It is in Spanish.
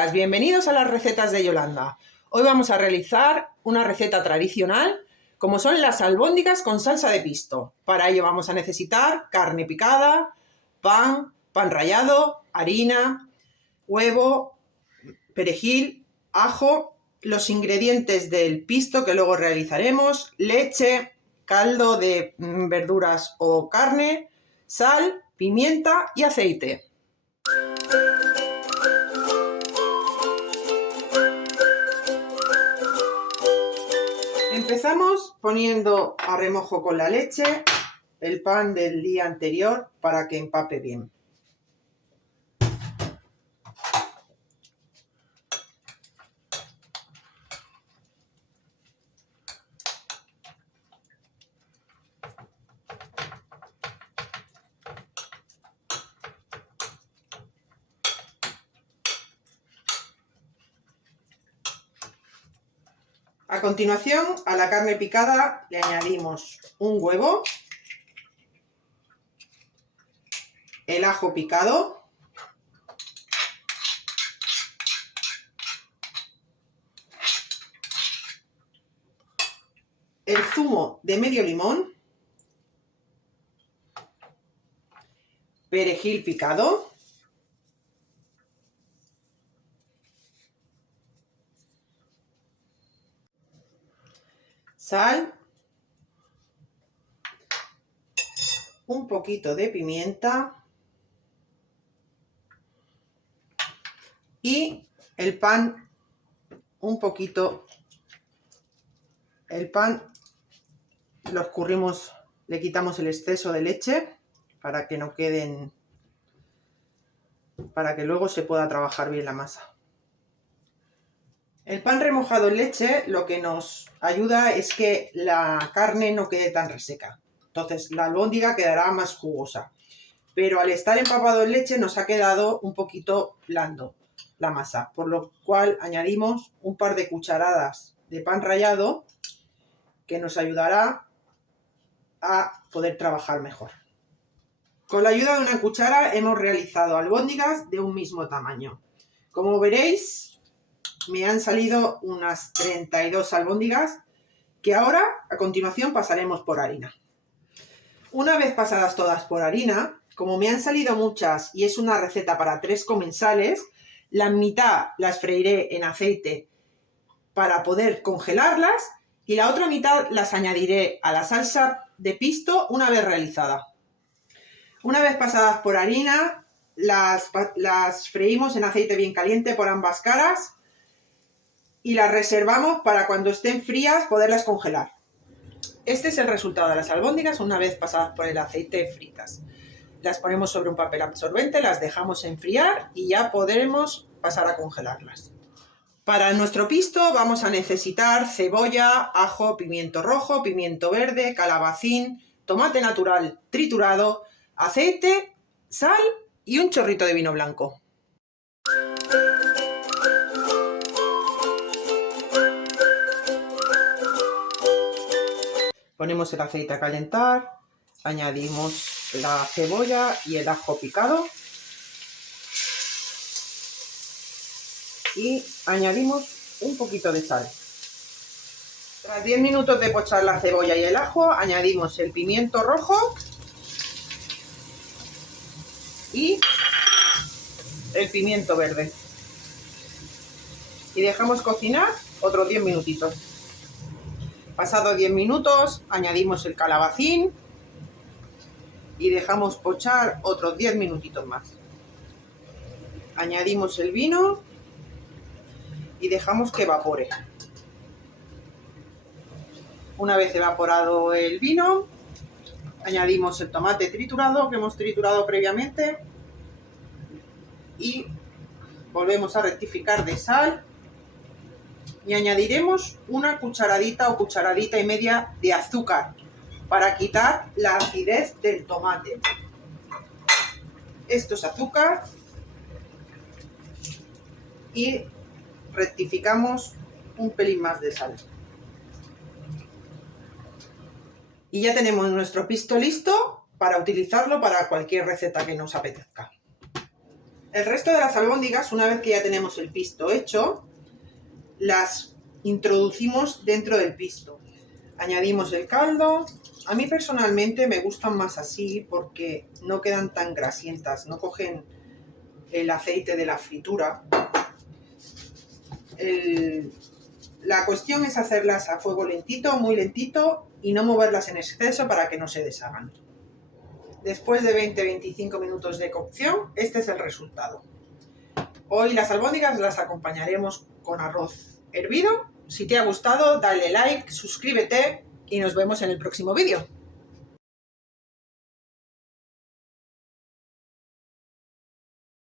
días, bienvenidos a las recetas de Yolanda. Hoy vamos a realizar una receta tradicional como son las albóndigas con salsa de pisto. Para ello vamos a necesitar carne picada, pan rallado, harina, huevo, perejil, ajo, los ingredientes del pisto que luego realizaremos, leche, caldo de verduras o carne, sal, pimienta y aceite. Empezamos poniendo a remojo con la leche el pan del día anterior para que empape bien. A continuación, a la carne picada le añadimos un huevo, el ajo picado, el zumo de medio limón, perejil picado, sal, un poquito de pimienta y el pan, el pan lo escurrimos, le quitamos el exceso de leche para que no queden, para que luego se pueda trabajar bien la masa. El pan remojado en leche lo que nos ayuda es que la carne no quede tan reseca. Entonces la albóndiga quedará más jugosa. Pero al estar empapado en leche nos ha quedado un poquito blando la masa. Por lo cual añadimos un par de cucharadas de pan rallado que nos ayudará a poder trabajar mejor. Con la ayuda de una cuchara hemos realizado albóndigas de un mismo tamaño. Como veréis, me han salido unas 32 albóndigas que ahora, a continuación, pasaremos por harina. Una vez pasadas todas por harina, como me han salido muchas y es una receta para 3 comensales, la mitad las freiré en aceite para poder congelarlas y la otra mitad las añadiré a la salsa de pisto una vez realizada. Una vez pasadas por harina, las freímos en aceite bien caliente por ambas caras y las reservamos para cuando estén frías poderlas congelar. Este es el resultado de las albóndigas una vez pasadas por el aceite fritas. Las ponemos sobre un papel absorbente, las dejamos enfriar y ya podremos pasar a congelarlas. Para nuestro pisto vamos a necesitar cebolla, ajo, pimiento rojo, pimiento verde, calabacín, tomate natural triturado, aceite, sal y un chorrito de vino blanco. Ponemos el aceite a calentar, añadimos la cebolla y el ajo picado y añadimos un poquito de sal. Tras 10 minutos de pochar la cebolla y el ajo, añadimos el pimiento rojo y el pimiento verde. Y dejamos cocinar otros 10 minutitos. Pasados 10 minutos, añadimos el calabacín y dejamos pochar otros 10 minutitos más. Añadimos el vino y dejamos que evapore. Una vez evaporado el vino, añadimos el tomate triturado que hemos triturado previamente y volvemos a rectificar de sal y añadiremos una cucharadita o cucharadita y media de azúcar para quitar la acidez del tomate. Esto es azúcar y rectificamos un pelín más de sal. Y ya tenemos nuestro pisto listo para utilizarlo para cualquier receta que nos apetezca. El resto de las albóndigas, una vez que ya tenemos el pisto hecho, las introducimos dentro del pisto. Añadimos el caldo. A mí personalmente me gustan más así porque no quedan tan grasientas, no cogen el aceite de la fritura. La cuestión es hacerlas a fuego lentito, muy lentito, y no moverlas en exceso para que no se deshagan. Después de 20-25 minutos de cocción, este es el resultado. Hoy las albóndigas las acompañaremos con arroz hervido. Si te ha gustado, dale like, suscríbete y nos vemos en el próximo vídeo.